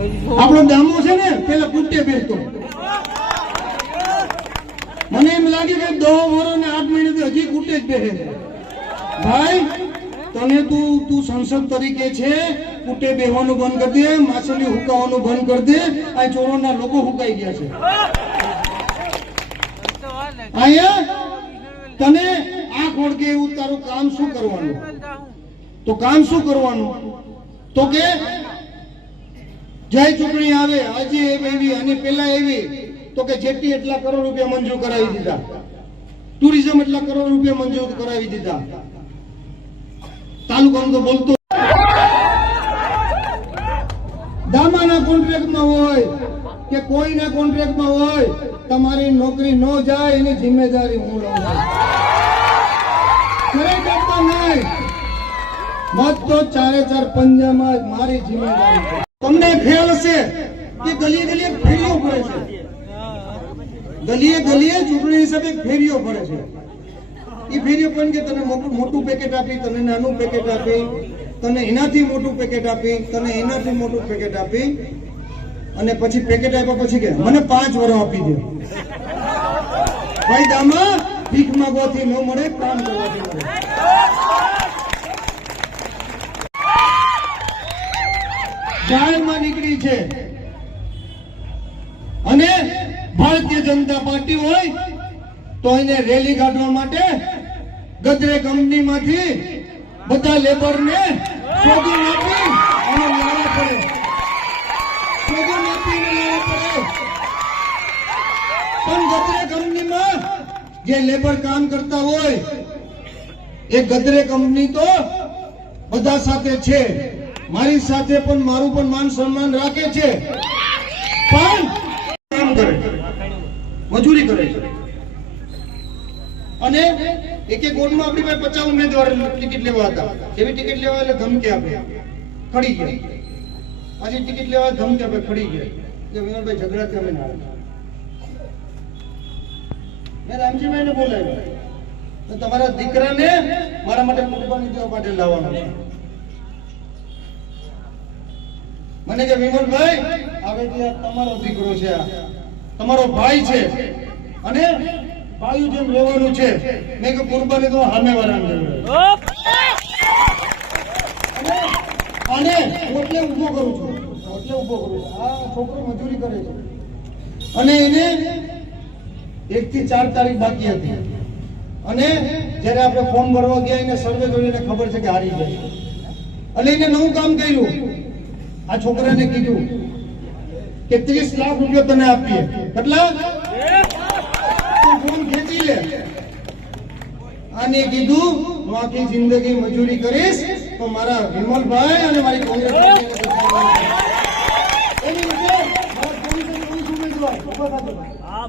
આપણો દામો છે ને, પેલા કુટ્ટે પહેરતો મને એમ લાગે કે દો વર્ષ ને આઠ મહિને હજી કુટ્ટે જ પહેરે ભાઈ, તને તું તું સંસદ તરીકે છે, કુટે બેહવાનું બંધ કરી દે, માછલી હુકાવાનું બંધ કરી દે, આ ચોરોના લોકો હુકાઈ ગયા છે. અહીંયા તને આ ખોડકે એવું તારું કામ શું કરવાનું? તો કામ શું કરવાનું? તો કે જય ચૂંટણી આવે, આજે એવી અને પેલા એવી, તો કે જેટલી એટલા કરોડ રૂપિયા મંજૂર કરાવી દીધા. ટુરિઝમ એટલા કરોડ રૂપિયા મંજૂર કરાવી દીધા. તાલુકાનું તો બોલતો દામાના કોન્ટ્રાક્ટમાં હોય કે કોઈના કોન્ટ્રાક્ટમાં હોય, તમારી નોકરી ન જાય એની જિમ્મેદારી હું લઉં. ખરેખર તો નહીં. મત તો ચારે ચાર પંજામાં મારી જિમ્મેદારી તમને ખ્યાલ હશે કે ગલીએ ગલીએ ફેરીઓ પડે છે? ગલીએ ગલીએ ચૂંટણી હિસાબે ફેરીઓ પડે છે. એ ફેરીઓ પણ કે તને મોટું પેકેટ આપી, તને નાનું પેકેટ આપી, તને એનાથી મોટું પેકેટ આપી, તને એનાથી મોટું પેકેટ આપી, અને પછી પેકેટ આપ્યા પછી કે મને પાંચ વરો આપી દે. ફાયદામાં દામા, ભીખ માંગવાથી ન મળે, કામ કરવાથી મળે. જાહેરમાં નીકળી છે. અને ભારતીય જનતા પાર્ટી હોય તો એને રેલી કાઢવા માટે ગદરે કંપનીમાંથી બધા લેબરને શોધી નાખી અને લાવવા પડે પણ ગદરે કંપનીમાં જે લેબર કામ કરતા હોય, એ ગદરે કંપની તો બધા સાથે છે. મારી સાથે પણ મારું પણ માન સન્માન રાખે છે. પણ મજૂરી કરે છે. અને એક એક વોર્ડમાં આપણી પાસે પચાસ ઉમેદવાર ટિકિટ લેવા હતા. જેવી ટિકિટ લેવા એટલે ધમકી આપે. ખડી ગયા. પાછી ટિકિટ લેવા ધમકી આપે, ખડી ગયા. કે વિનોદભાઈ ઝઘડાથી અમે ના આવ્યા. મેં રામજીભાઈને બોલાવ્યા. તમારા દીકરાને મારા માટે કુરબાની દેવા માટે લાવવાનો છે. મને કે વિમલભાઈ હવે આ તમારો દીકરો છે આ. તમારો ભાઈ છે. અને ભાઈ જેમ રહેવાનું છે મેં કે કુરબાની તો સામે વાળાને અને એટલે ઊભો કરું છું. એટલે ઊભો કરું છું. આ છોકરો મજૂરી કરે છે. અને એને એક થી ચાર તારીખ બાકી હતી. અને જ્યારે આપણે ફોર્મ ભરવા ગયા એને સર્વે કરીને ખબર છે કે હારી જાય એટલે એને નવું કામ કર્યું. આ છોકરાને કીધું કે ત્રીસ લાખ રૂપિયા તને આપીએ. કેટલા? ફોન ખેંચી લે. આને કીધું હું આખી જિંદગી મજૂરી કરીશ તો મારા વિમલભાઈ અને મારી કોંગ્રેસ આ